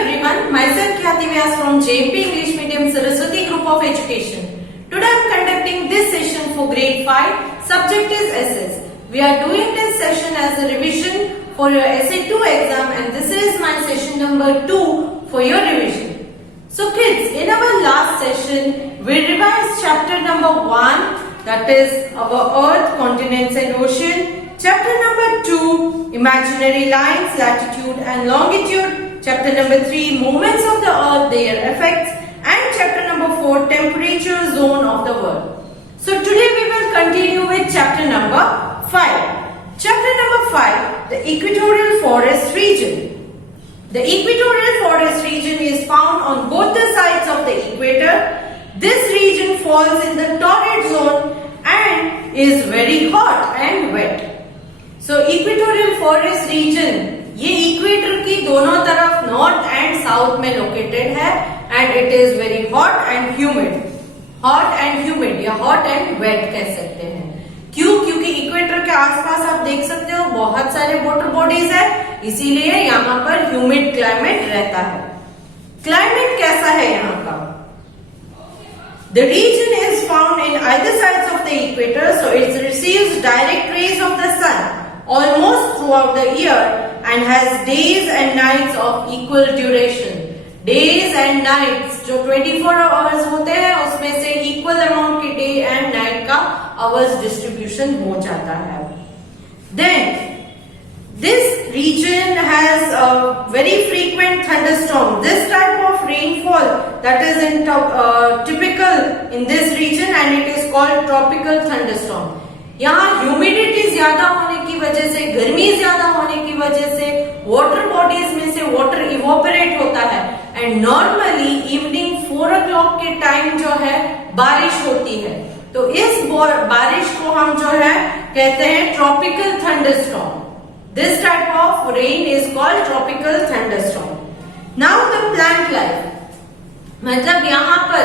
everyone, myself Khyati Vyas from JP English Medium Saraswati Group of Education. Today I am conducting this session for grade 5. Subject is SS. We are doing this session as a revision for your SA2 exam and this is my session number 2 for your revision. So kids, in our last session, we revised chapter number 1, that is our Earth, continents and ocean. Chapter number 2, imaginary lines, latitude and longitude. Chapter number 3, movements of the earth, their effects. And chapter number 4, temperature zone of the world. So today we will continue with chapter number 5. Chapter number 5, the equatorial forest region. The equatorial forest region is found on both the sides of the equator. This region falls in the torrid zone and is very hot and wet. So equatorial forest reason ये equator की दोनों तरफ north and south में located है and it is very hot and humid या hot and wait कह सकते हैं. क्यों? क्योंकि इक्वेटर के आसपास आप देख सकते हो बहुत सारे वाटर बॉडीज है, इसीलिए यहाँ पर ह्यूमिड क्लाइमेट रहता है. क्लाइमेट कैसा है यहाँ का? The region is found in either sides of the equator, so it receives direct rays of the sun almost throughout the year and has days and nights of equal duration. Days and nights जो 24 hours होते हैं उसमें से equal amount के day and night का hours distribution हो जाता है. Then this region has a very frequent thunderstorm. This type of rainfall that is typical in this region and it is called tropical thunderstorm. यहाँ humidity ज्यादा होने की वजह से, गर्मी ज्यादा होने की वजह से वाटर बॉडीज में से वाटर इवोपरेट होता है एंड नॉर्मली इवनिंग 4 o'clock के टाइम जो है बारिश होती है. तो इस बारिश को हम जो है कहते हैं tropical thunderstorm. This type of rain is called tropical thunderstorm. Now the plant life. मतलब यहाँ पर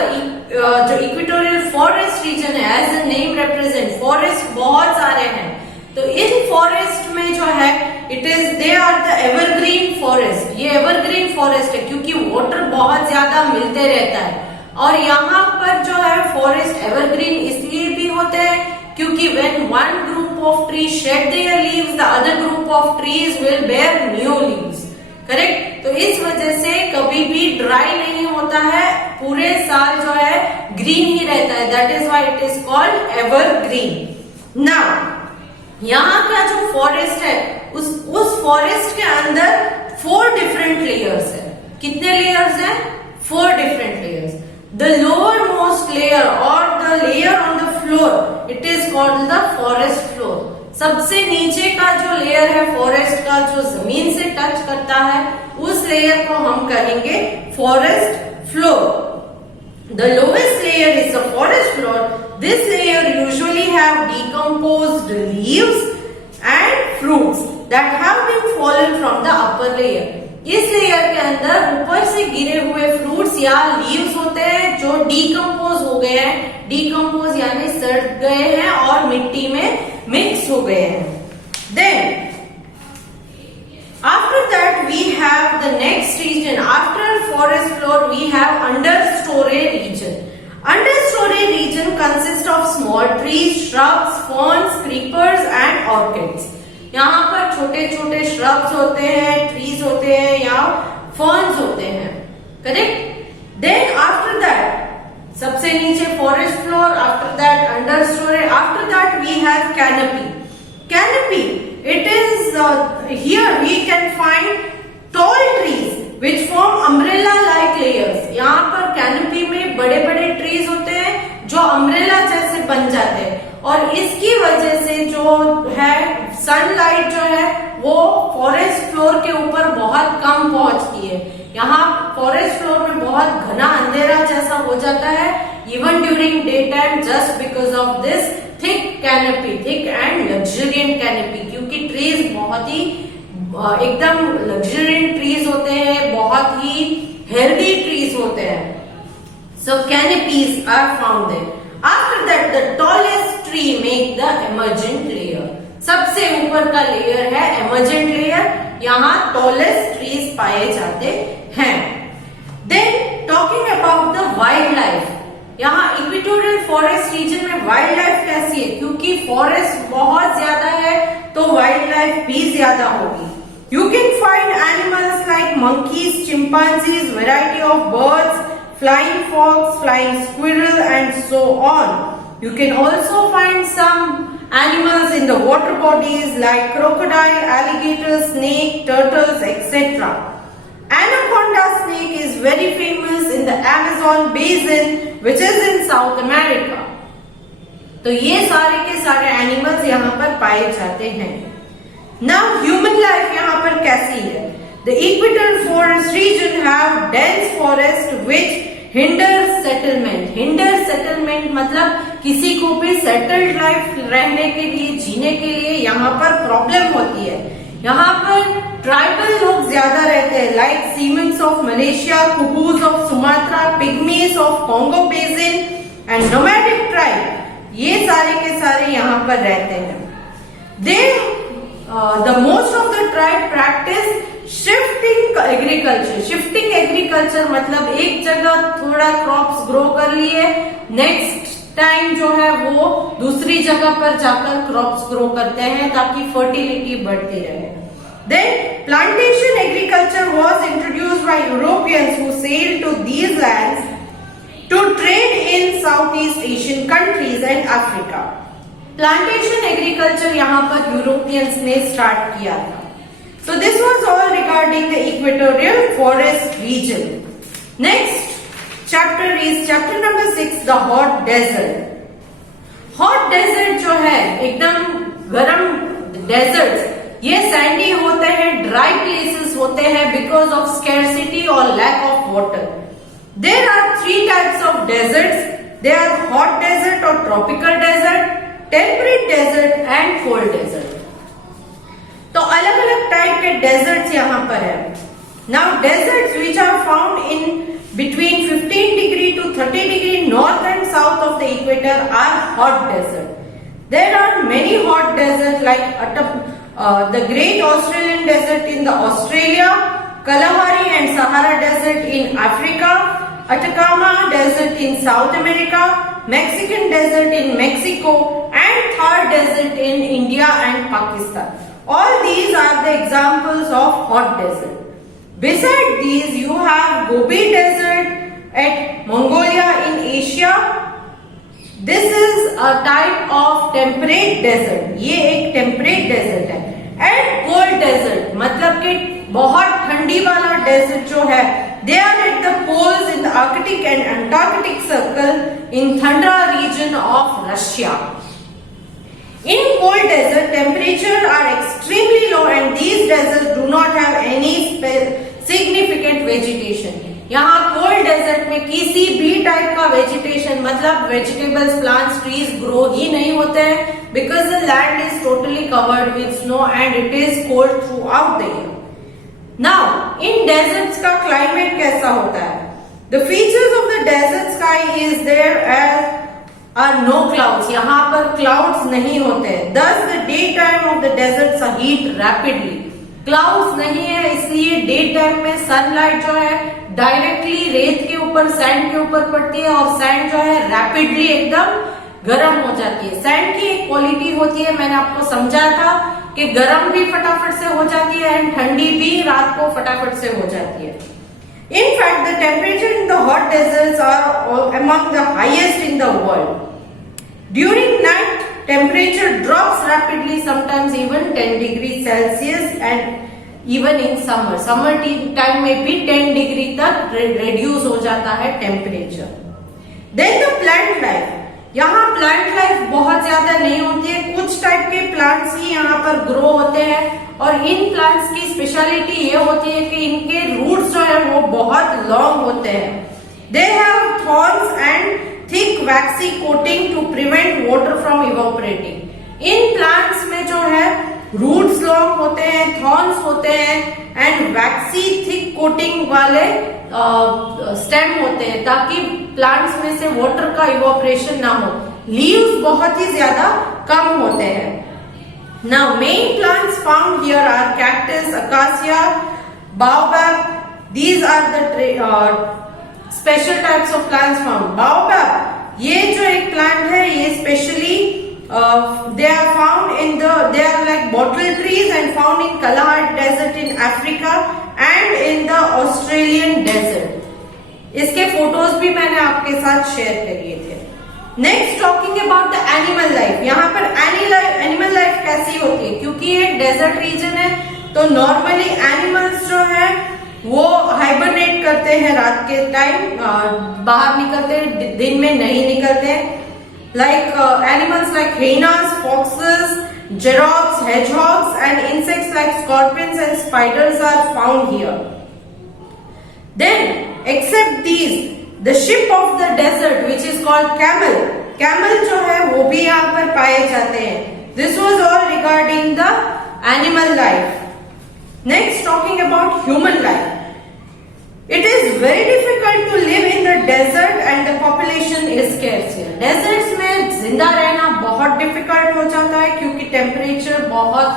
जो इक्वेटोरियल फॉरेस्ट रीजन है, as the name represent, forest बहुत सारे हैं. तो इन फॉरेस्ट में जो है they are the evergreen forest. ये एवरग्रीन फॉरेस्ट है क्योंकि वाटर बहुत ज्यादा मिलते रहता है. और यहाँ पर जो है फॉरेस्ट एवरग्रीन इसलिए भी होते हैं क्योंकि when one group of trees shed their leaves, the other group of trees will bear new leaves. Correct? तो इस वजह से कभी भी ड्राई नहीं होता है, पूरे साल जो है ग्रीन ही रहता है. That is why it is called evergreen. Now यहाँ का जो फॉरेस्ट है उस फॉरेस्ट के अंदर 4 डिफरेंट लेयर्स है. कितने लेयर्स हैं? 4 different layers. The lowermost layer or the layer on the floor, it is called the forest floor. सबसे नीचे का जो लेयर है फॉरेस्ट का, जो जमीन से टच करता है, उस लेयर को हम कहेंगे forest floor. The lowest layer is the forest floor. This layer usually have decomposed leaves and fruits that have been fallen from the upper layer. इस लेयर के अंदर ऊपर से गिरे हुए फ्रूट्स या लीव्स होते हैं जो डीकम्पोज हो गए हैं. डीकम्पोज यानी सड़ गए हैं और मिट्टी में मिक्स हो गए हैं. Then after that we have the next region. After forest floor we have understory region. Understory region consist of small trees, shrubs, ferns, creepers and orchids. यहाँ पर छोटे छोटे श्रब्स होते हैं, ट्रीज होते हैं या फर्न्स होते हैं. करेक्ट? देन आफ्टर दैट सबसे नीचे forest floor, after that understory, after that we have canopy. Canopy it is here we can find tall trees which form umbrella like layers. यहाँ पर canopy में बड़े बड़े trees होते हैं जो अम्ब्रेला जैसे बन जाते हैं और इसकी वजह से जो है सनलाइट जो है वो फॉरेस्ट फ्लोर के ऊपर बहुत कम पहुंचती है. यहाँ फॉरेस्ट फ्लोर में बहुत घना अंधेरा जैसा हो जाता है even during day time just because of this thick canopy, thick and luxuriant canopy. क्योंकि ट्रीज बहुत ही एकदम लग्जरियंट ट्रीज होते हैं, बहुत ही हेल्दी ट्रीज होते हैं. So canopies are found there. After that, the tallest tree make the emergent layer. सबसे ऊपर का लेयर है emergent layer. यहाँ tallest trees पाए जाते हैं। Then talking about the wildlife, यहाँ इक्वेटोरियल फॉरेस्ट रीजन में वाइल्ड लाइफ कैसी है, क्योंकि फॉरेस्ट बहुत ज्यादा है तो वाइल्ड लाइफ भी ज्यादा होगी। You can find animals like monkeys, chimpanzees, variety of birds, flying fox, flying squirrel, and so on. You can also find some animals in the water bodies like crocodile, alligator, snake, turtles, etc. Anaconda snake is very famous in the Amazon basin, which is in South America. तो ये सारे के सारे animals यहाँ पर पाए जाते हैं। Now human life यहाँ पर कैसी है? The equatorial forest region have dense forest which hinders settlement. Hinder settlement मतलब किसी को भी settled life रहने के लिए, जीने के लिए यहाँ पर प्रॉब्लम होती है। यहाँ पर ट्राइबल लोग ज्यादा रहते हैं, like Semens of Malaysia, Kubus of Sumatra, Pygmies of Congo Basin and nomadic tribe, ये सारे के सारे यहाँ पर रहते हैं। The most of the tribe practice shifting agriculture. Shifting agriculture मतलब एक जगह थोड़ा क्रॉप्स ग्रो कर लिए, नेक्स्ट टाइम जो है वो दूसरी जगह पर जाकर क्रॉप्स ग्रो करते हैं ताकि फर्टिलिटी बढ़ती रहे। Then plantation agriculture was introduced by Europeans who sailed to these lands to trade in Southeast Asian countries and Africa. Plantation agriculture यहाँ पर यूरोपियंस ने स्टार्ट किया था। So this was all regarding the equatorial forest region. Next chapter is chapter number 6, the hot desert. Hot desert जो है एकदम गर्म desserts, ये सैंडी होते हैं, ड्राई प्लेसेस होते हैं बिकॉज ऑफ स्कैरसिटी और lack of water. There are 3 types of deserts. They are hot desert or tropical desert, temperate desert and cold desert. तो अलग अलग टाइप के डेजर्ट्स यहाँ पर है। Now deserts which are found in between 15 degree to 30 degree north and south of the equator are hot desert. There are many hot desert like the great Australian desert in the Australia, Kalahari and Sahara desert in Africa, Atacama desert in South America, Mexican desert in Mexico, and Thar desert in India and Pakistan. All these are the examples of hot desert. Beside these, you have Gobi desert at Mongolia in Asia. This is a type of temperate desert. ये एक temperate desert है। And cold desert मतलब कि बहुत ठंडी वाला desert जो है, they are at the poles in the Arctic and Antarctic circle in Tundra region of Russia. In cold desert, temperatures are extremely low and these deserts do not have any significant vegetation. यहाँ cold desert में किसी भी type का vegetation मतलब vegetables, plants, trees grow ही नहीं होते हैं because the land is totally covered with snow and it is cold throughout the year. Now in deserts का क्लाइमेट कैसा होता है? The features of the desert sky is there as are no clouds, यहाँ पर clouds नहीं होते हैं। Thus the daytime of the desserts are heat rapidly, clouds नहीं है इसलिए डे टाइम में सनलाइट जो है डायरेक्टली रेत के ऊपर, सैंड के ऊपर पड़ती है और सैंड जो है रैपिडली एकदम गर्म हो जाती है। सैंड की एक क्वालिटी होती है, मैंने आपको समझा था कि गर्म भी फटाफट से हो जाती है एंड ठंडी भी रात को फटाफट से हो जाती है। In fact, the temperature in the hot deserts are among the highest in the world. During night, temperature drops rapidly, sometimes even 10 degrees Celsius, and even in summer. Summer time में भी 10 डिग्री तक reduce हो जाता है temperature. Then the plant life. यहाँ plant life बहुत ज्यादा नहीं होती है, कुछ टाइप के प्लांट्स ही यहाँ पर ग्रो होते हैं और इन प्लांट्स की स्पेशलिटी ये होती है कि इनके रूट्स जो है वो बहुत लॉन्ग होते हैं। They have thorns and thick waxy coating to prevent water from evaporating. इन प्लांट्स में जो है रूट्स लॉन्ग होते हैं, थॉर्न्स होते हैं एंड वैक्सी थिक कोटिंग वाले स्टेम होते हैं ताकि प्लांट्स में से वाटर का इवोपरेशन ना हो। लीव्स बहुत ही ज्यादा कम होते हैं। Now main plants found here are cactus, acacia, baobab, These are the special types of plants found. Baobab, ये जो एक प्लांट है ये specially they are found in they are like bottle trees and found in Kalahari Desert in Africa and in the Australian desert. इसके photos भी मैंने आपके साथ शेयर करिए थे. Next talking about the animal life. यहाँ पर एनिमल लाइफ कैसी होती है, क्योंकि ये डेजर्ट रीजन है तो नॉर्मली एनिमल्स जो है वो हाइबरनेट करते हैं रात के टाइम, बाहर निकलते हैं, दिन में नहीं निकलते हैं. Like animals like hyenas, foxes, giraffes, hedgehogs and insects like scorpions and spiders are found here. Then except these, the sheep of the desert which is called camel, camel जो है वो भी यहाँ पर पाए जाते हैं. This was all regarding the animal life. Next, talking about human life. It is very difficult to live in the desert and the population is scarce here. Deserts में जिंदा रहना बहुत डिफिकल्ट हो जाता है क्योंकि टेम्परेचर बहुत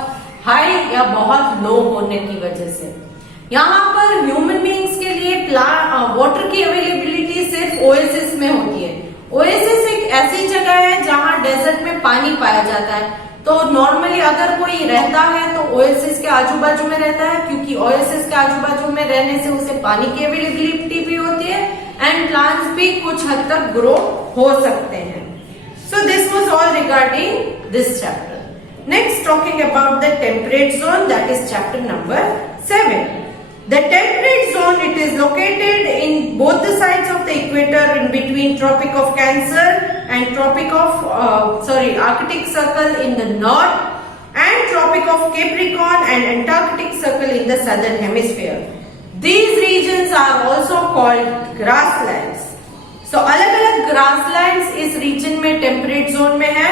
हाई या बहुत लो होने की वजह से. यहाँ पर ह्यूमन बींग्स के लिए वाटर की अवेलेबिलिटी सिर्फ ओएसिस में होती है. ओएसिस एक ऐसी जगह है जहाँ डेजर्ट में पानी पाया जाता है. तो नॉर्मली अगर कोई रहता है तो ओएसिस के आजू बाजू में रहता है, क्योंकि ओएसिस के आजू बाजू में रहने से उसे पानी की अवेलेबिलिटी भी होती है एंड प्लांट्स भी कुछ हद तक ग्रो हो सकते हैं. So this was all regarding this chapter. Next, talking about the temperate zone, that is chapter number 7. The temperate zone, it is located in both the sides of the equator in between Tropic of Cancer and Arctic Circle in the north and Tropic of Capricorn and Antarctic Circle in the southern hemisphere. These regions are also called grasslands. So अलग-अलग grasslands इस region में temperate zone में है.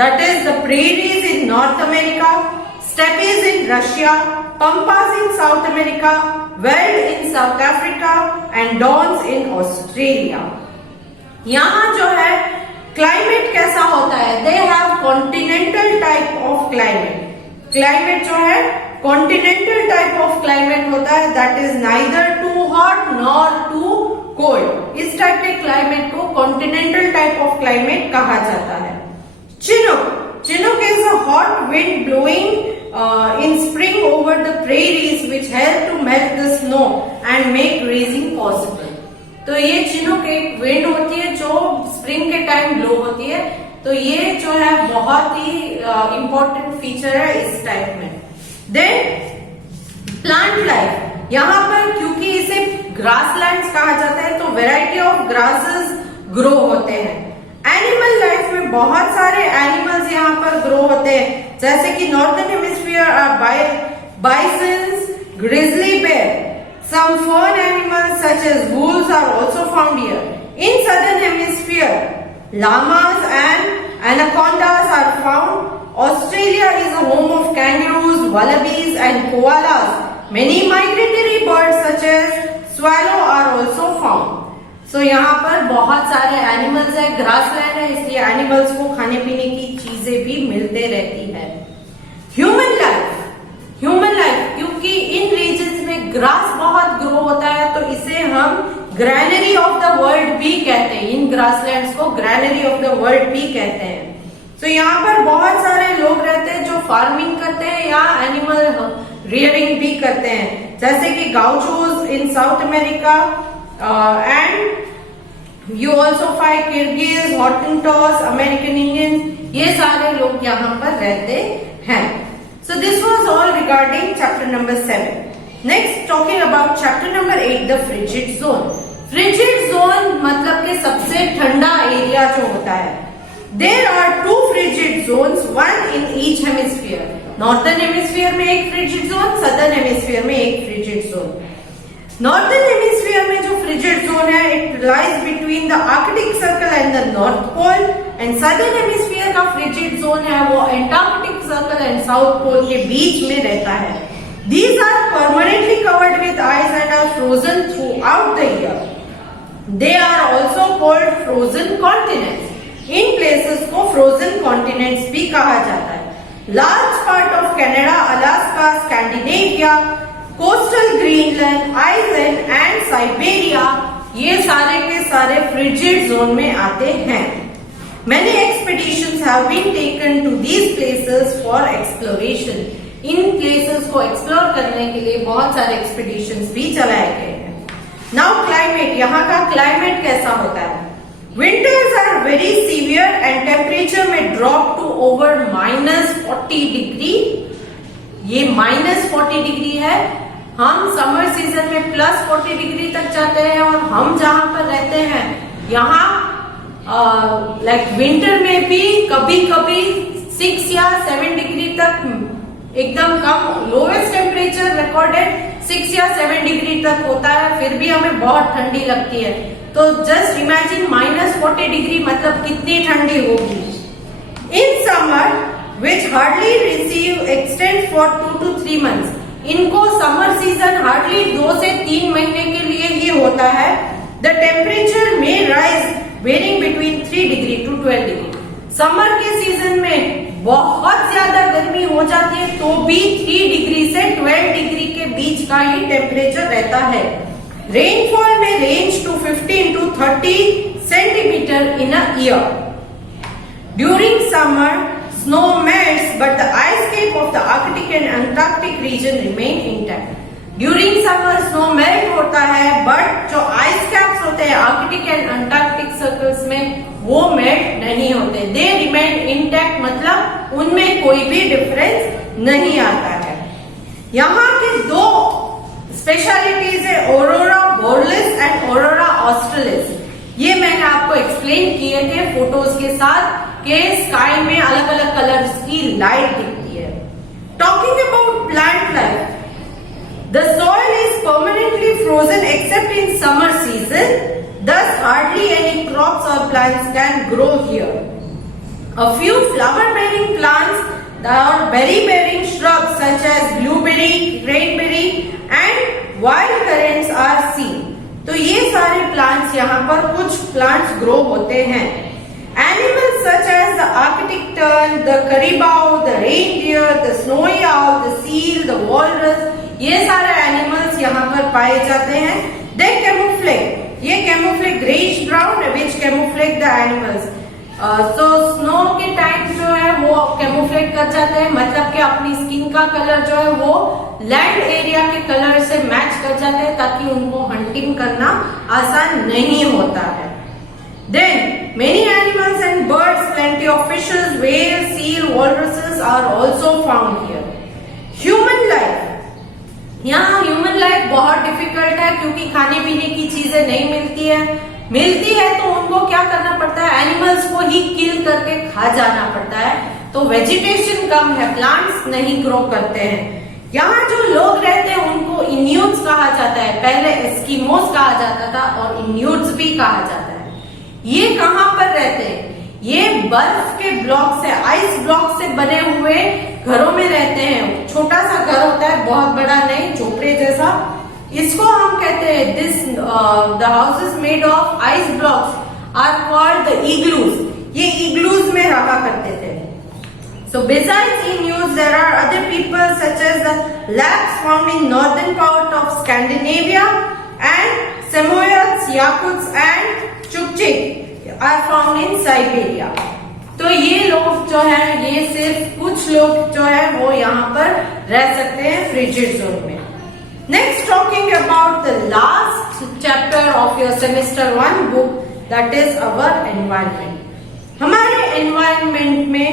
That is the prairies in North America, steppes in Russia, pampas in South America, veld in South Africa and dons in Australia. यहाँ जो है climate कैसा होता है, they have continental type of climate. Climate जो है continental type of climate होता है, that is neither too hot nor too cold. इस टाइप के क्लाइमेट को continental type of climate कहा जाता है. Chinook is a hot wind blowing in spring over the prairies which help to melt the snow and make grazing possible. तो ये Chinook एक wind होती है जो स्प्रिंग के टाइम ब्लो होती है. तो ये जो है बहुत ही इंपॉर्टेंट फीचर है इस टाइप में. देन प्लांट लाइफ, यहाँ पर क्योंकि इसे ग्रासलैंड्स कहा जाता है तो वेराइटी ऑफ ग्रासेस ग्रो होते हैं. एनिमल लाइफ में बहुत सारे एनिमल्स यहाँ पर ग्रो होते हैं, जैसे कि northern hemisphere bisons, grizzly bear. Some fern animals such as wolves are also found here. In southern hemisphere, llamas and anacondas are found. Australia is a home of kangaroos, wallabies and koalas. Many migratory birds such as swallow are also found. So यहाँ पर बहुत सारे animals है, grassland है, इसलिए animals को खाने पीने की चीजें भी मिलते रहती है. ह्यूमन लाइफ क्योंकि इन रीजन्स में ग्रास बहुत ग्रो होता है तो इसे हम ग्रैनरी ऑफ द वर्ल्ड भी कहते हैं. इन ग्रासलैंड्स को ग्रैनरी ऑफ द वर्ल्ड भी कहते हैं. तो यहाँ पर बहुत सारे लोग रहते हैं जो फार्मिंग करते हैं या एनिमल रियरिंग भी करते हैं, जैसे कि gauchos in South America and you also find Kirghiz, Hottentots, American Indians, ये सारे लोग यहाँ पर रहते हैं. So this was all regarding chapter number 7. Next, talking about chapter number 8, the frigid zone. Frigid zone मतलब कि सबसे ठंडा एरिया जो होता है. There are 2 frigid zones, one in each hemisphere. Northern hemisphere में एक frigid zone, southern hemisphere में एक frigid zone. Northern hemisphere में जो frigid zone है, it lies between the Arctic Circle and the North Pole, and southern hemisphere का frigid zone है वो Antarctic Circle and South Pole के बीच में रहता है. These are permanently covered with ice and are frozen throughout the year. They are also called frozen continents. In places को frozen continents भी कहा जाता है. Large part of Canada, Alaska, Scandinavia, coastal Greenland, Iceland and Siberia, ये सारे के सारे frigid zone में आते हैं। Many expeditions have been taken to these places for exploration. In places को एक्सप्लोर करने के लिए बहुत सारे एक्सपीडिशंस भी चलाए गए हैं। नाउ क्लाइमेट, यहाँ का क्लाइमेट कैसा होता है? Winters are very severe and temperature में ड्रॉप टू ओवर -40 डिग्री। ये -40 डिग्री है। हम समर सीजन में +40 डिग्री तक जाते हैं और हम जहां पर रहते हैं यहाँ लाइक विंटर में भी कभी कभी 6 या 7 डिग्री तक एकदम कम लोवेस्ट टेम्परेचर रिकॉर्डेड 6 या 7 डिग्री तक होता है, फिर भी हमें बहुत ठंडी लगती है। तो जस्ट इमेजिन -40 डिग्री मतलब कितनी ठंडी होगी। In summer which hardly receive extend for 2 to 3 months, इनको समर सीजन हार्डली 2 से 3 महीने के लिए ही होता है। द टेम्परेचर में rise varying between 3 degree to 12 degree. Summer के सीजन में बहुत ज्यादा गर्मी हो जाती है तो भी 3 डिग्री से 12 डिग्री के बीच का ही टेम्परेचर रहता है। रेनफॉल में range to 15 to 30 centimetre in a year. During summer snow melts but the ice cap of the Arctic and Antarctic region remain intact. During summer snow melt होता है but जो ice caps होते हैं Arctic and Antarctic circles में वो melt नहीं होते। They remain intact मतलब उनमें कोई भी डिफरेंस नहीं आता है। यहाँ के 2 स्पेशलिटीज है ऑरोरा बोरियलिस एंड ऑरोरा ऑस्ट्रेलिस। ये मैंने आपको एक्सप्लेन किए थे फोटोज के साथ कि स्काई में अलग अलग कलर्स की लाइट दिखती है। Talking about plant life, the soil is permanently frozen accept in summer season, thus hardly any crops or plants can grow here. A few flower bearing plants or berry bearing shrubs such as blueberry, cranberry and wild currants are seen. तो ये सारे plants यहाँ पर कुछ plants grow होते हैं। Animals such as the Arctic tern, the caribou, the reindeer, the snowy owl, the seal, the walrus, ये सारे एनिमल्स यहाँ पर पाए जाते हैं। They camouflage, ये camouflage greyish brown which camouflage the animals. So snow के टाइम जो है वो कैमोफ्लेज कर जाते हैं, मतलब कि अपनी स्किन का कलर जो है वो लैंड एरिया के कलर से मैच कर जाते हैं ताकि उनको हंटिंग करना आसान नहीं होता है। Then many animals and birds, plenty of fishes, whales, seal, walruses are also found here. Human life, यहाँ ह्यूमन लाइफ बहुत डिफिकल्ट है क्योंकि खाने पीने की चीजें नहीं मिलती है तो उनको क्या करना पड़ता है, एनिमल्स को ही किल करके खा जाना पड़ता है। तो वेजिटेशन कम है, प्लांट्स नहीं ग्रो करते हैं। यहाँ जो लोग रहते हैं उनको इन्यूट्स कहा जाता है, पहले एस्किमोस कहा जाता था और इन्यूट्स भी कहा जाता है। ये कहाँ पर रहते हैं? ये बर्फ के ब्लॉक से, आइस ब्लॉक से बने हुए घरों में रहते हैं। छोटा सा घर होता है, बहुत बड़ा नहीं, झोपड़े जैसा। इसको हम कहते हैं this the houses made of ice blocks are called the igloos. ये इग्लूज में रहा करते थे। So besides Inuits, there are other people such as the Lapps found in northern part of Scandinavia and Samoyeds, Yakuts and Chukchi are found in Siberia. तो ये लोग जो है, ये सिर्फ कुछ लोग जो है वो यहाँ पर रह सकते हैं फ्रिजिड जोन में। Next, talking about the last chapter of your semester 1 book, that is our environment. हमारे environment में,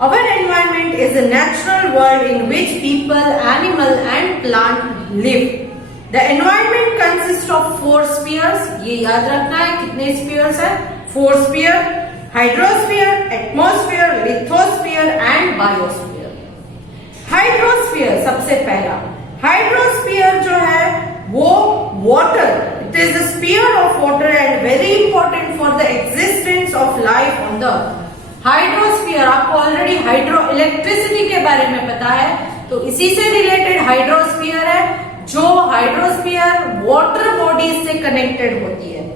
our environment is a natural world in which people, animal and plant live. The environment consists of 4 spheres. ये याद रखना है कितने spheres है? 4 spheres: hydrosphere, atmosphere, lithosphere and biosphere. Hydrosphere सबसे पहला। हाइड्रोस्फीयर जो है वो water, it is a sphere of water and very important for the existence of life on the hydrosphere. आपको ऑलरेडी हाइड्रो इलेक्ट्रिसिटी के बारे में पता है, तो इसी से रिलेटेड हाइड्रोस्फीयर है, जो हाइड्रोस्फीयर वाटर बॉडीज से कनेक्टेड होती है।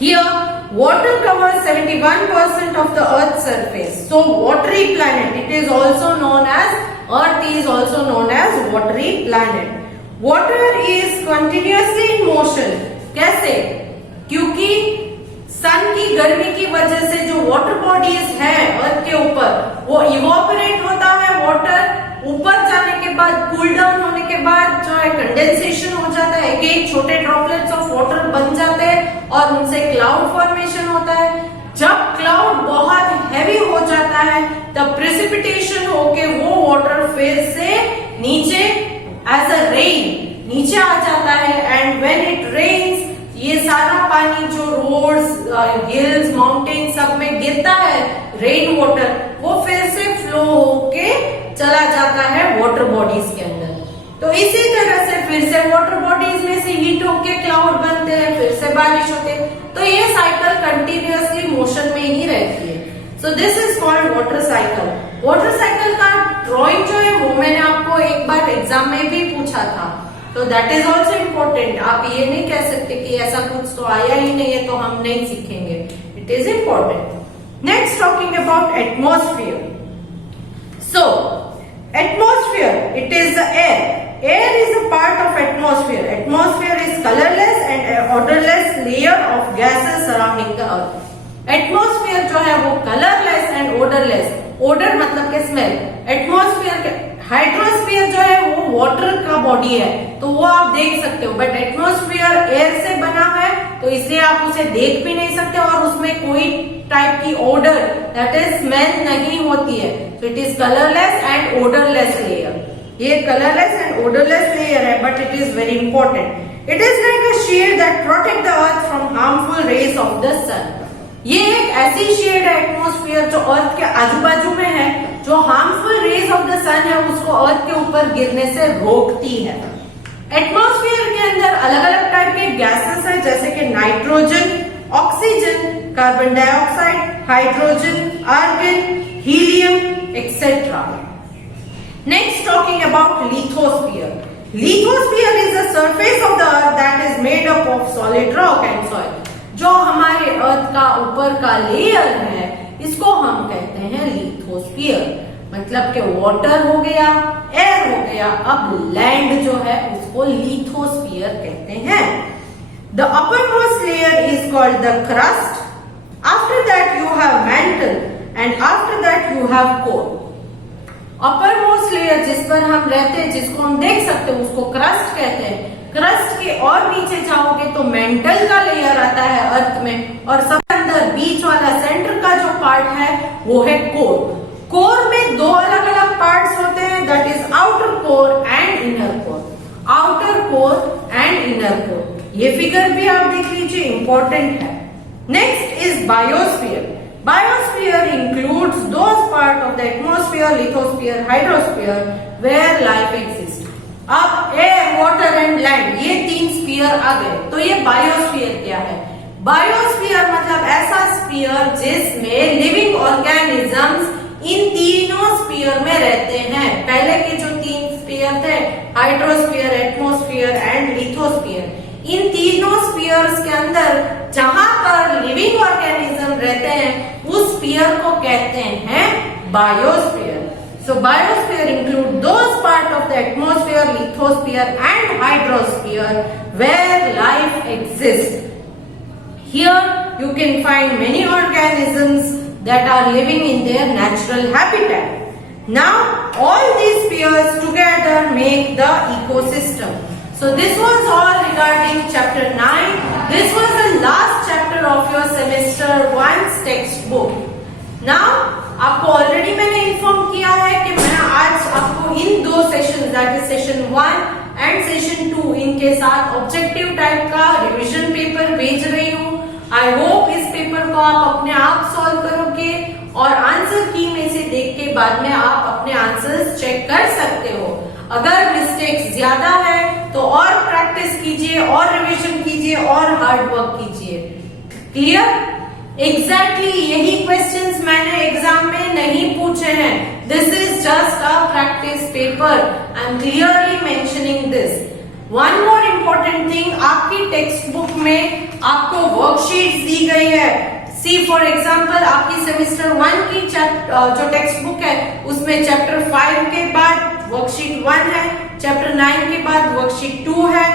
Here water covers 71% of the earth's surface, so watery planet, it is also known as, earth is also known as watery planet. Water is continuously in motion. कैसे? क्योंकि सन की गर्मी की वजह से जो वाटर बॉडीज है अर्थ के ऊपर वो इवोपरेट होता है। वाटर ऊपर जाने के बाद, कूल डाउन होने के बाद जो है कंडेंसेशन हो जाता है, अगेन छोटे ड्रॉपलेट्स ऑफ वाटर बन जाते हैं और उनसे क्लाउड फॉर्मेशन होता है। जब क्लाउड बहुत हैवी हो जाता है तब प्रेसिपिटेशन होके वो वाटर फिर से नीचे एज अ रेन नीचे आ जाता है। एंड व्हेन इट रेन्स, ये सारा पानी जो रोड्स, हिल्स, माउंटेन सब में गिरता है, रेन वाटर, वो फिर से फ्लो होके चला जाता है वाटर बॉडीज के अंदर। तो इसी तरह से फिर से वाटर बॉडीज में से हीट होके क्लाउड बनते हैं, फिर से बारिश होते हैं। तो ये साइकिल कंटिन्यूअसली मोशन में ही रहती है। So this is called water cycle. Water cycle का ड्रॉइंग जो है वो मैंने आपको एक बार एग्जाम में भी पूछा था, तो दैट इज ऑल्सो इम्पोर्टेंट। आप ये नहीं कह सकते कि ऐसा कुछ तो आया ही नहीं है तो हम नहीं सीखेंगे, it is important. Next talking about atmosphere. So atmosphere, it is the air. Air is a part of atmosphere. Atmosphere is colorless and odorless layer of gases surrounding the earth. Atmosphere जो है वो colorless and odorless. Odor मतलब के smell. Atmosphere, hydrosphere जो है वो water का body है तो वो आप देख सकते हो, बट एटमॉस्फेयर एयर से बना है तो इसलिए आप उसे देख भी नहीं सकते और उसमें कोई टाइप की ओडर, दैट इज स्मेल नहीं होती है। So it is colourless and odourless layer. ये कलरलेस एंड ओडरलेस लेयर है, but it is very important. It is like a shield that protect the earth from harmful rays of the sun. ये एक ऐसी shade है atmosphere जो अर्थ के आजू बाजू में है, जो हार्मफुल रेज ऑफ द सन है उसको अर्थ के ऊपर गिरने से रोकती है। एटमॉस्फेयर के अंदर अलग अलग टाइप के गैसेस है, जैसे कि nitrogen, oxygen, carbon dioxide, hydrogen, argon, helium etcetera. Next talking about lithosphere. Lithosphere is the surface of the earth that is made up of solid rock and soil. जो हमारे अर्थ का ऊपर का लेयर है इसको हम कहते हैं लिथोस्फीयर। मतलब कि वाटर हो गया, एयर हो गया, अब लैंड जो है उसको लिथोस्फीयर कहते हैं। The uppermost layer is called the crust. After that you have mantle and after that you have core. uppermost layer जिस पर हम रहते हैं, जिसको हम देख सकते हैं, उसको क्रस्ट कहते हैं। क्रस्ट के और नीचे जाओगे तो मेंटल का लेयर आता है अर्थ में, और सबसे अंदर बीच वाला सेंटर का जो पार्ट है वो है कोर। कोर में दो अलग अलग पार्ट्स होते हैं, that is outer core and inner core. Outer core and inner core, ये फिगर भी आप देख लीजिए, इंपॉर्टेंट है। Next is biosphere. Biosphere includes those part of the atmosphere, lithosphere, hydrosphere where life exist. अब एयर, वाटर एंड लैंड, ये तीन sphere आ गए, तो ये बायोस्फीयर क्या है? बायोस्फीयर मतलब ऐसा स्फीयर जिसमें लिविंग ऑर्गेनिजम्स इन तीनों स्फीयर में रहते हैं। पहले के जो तीन स्फीयर थे, हाइड्रोस्फीयर, एटमॉस्फेयर एंड लिथोस्फीयर, इन तीनों स्फीयर्स के अंदर जहां पर लिविंग ऑर्गेनिज्म रहते हैं उस स्फीयर को कहते हैं biosphere. So biosphere include those part of the atmosphere, lithosphere and hydrosphere where life exists. Here you can find many organisms that are living in their natural habitat. Now all these spheres together make the ecosystem. So this was all regarding chapter 9. This was the last chapter of your semester 1's textbook. Now आपको already मैंने inform किया है कि मैं आज आपको इन दो session, that is session 1 and session 2, इनके साथ ऑब्जेक्टिव टाइप का रिवीजन पेपर भेज रही हूँ। आई होप इस पेपर को आप अपने आप सॉल्व करोगे और आंसर की में से देख के बाद में आप अपने आंसर्स चेक कर सकते हो। अगर मिस्टेक्स ज्यादा है तो और प्रैक्टिस कीजिए और रिवीजन कीजिए और हार्ड वर्क कीजिए। क्लियर? एग्जैक्टली यही क्वेश्चंस मैंने एग्जाम में नहीं पूछे हैं। This is just a practice paper, I am clearly mentioning this. One more important thing, आपकी टेक्स्ट बुक में आपको वर्कशीट्स दी गई है। सी फॉर एग्जाम्पल, आपकी सेमेस्टर 1 की जो टेक्स्ट बुक है उसमें चैप्टर 5 के बाद वर्कशीट 1 है, चैप्टर 9 के बाद वर्कशीट 2 है।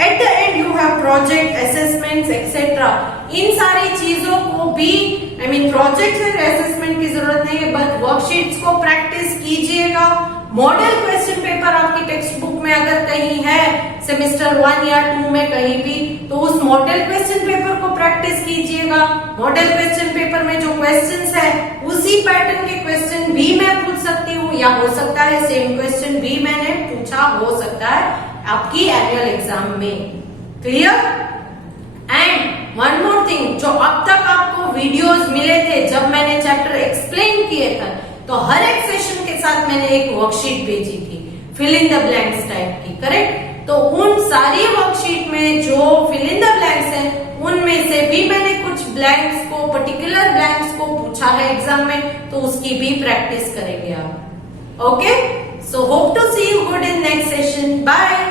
At the end you have project, assessments etcetera. इन सारी चीजों को भी प्रोजेक्ट और असेसमेंट की जरूरत नहीं है, बट वर्कशीट्स को प्रैक्टिस कीजिएगा। मॉडल क्वेश्चन पेपर आपकी टेक्स्ट बुक में अगर कहीं है सेमेस्टर 1 या 2 में कहीं भी, तो उस मॉडल क्वेश्चन पेपर को प्रैक्टिस कीजिएगा। मॉडल क्वेश्चन पेपर में जो क्वेश्चंस है उसी पैटर्न के क्वेश्चन भी मैं पूछ सकती हूँ, या हो सकता है सेम क्वेश्चन भी मैंने पूछा हो सकता है आपकी एनुअल एग्जाम में। Clear? And one more thing, जो अब तक आपको वीडियोस मिले थे जब मैंने चैप्टर एक्सप्लेन किए थे, तो हर एक सेशन के साथ मैंने एक वर्कशीट भेजी थी fill in the blanks type की, करेक्ट? तो उन सारी वर्कशीट में जो फिल इन द ब्लैंक्स है उनमें से भी मैंने कुछ ब्लैंक्स को, पर्टिकुलर ब्लैंक्स को पूछा है एग्जाम में, तो उसकी भी प्रैक्टिस करेंगे आप। Okay, so hope to see you good in next session. Bye.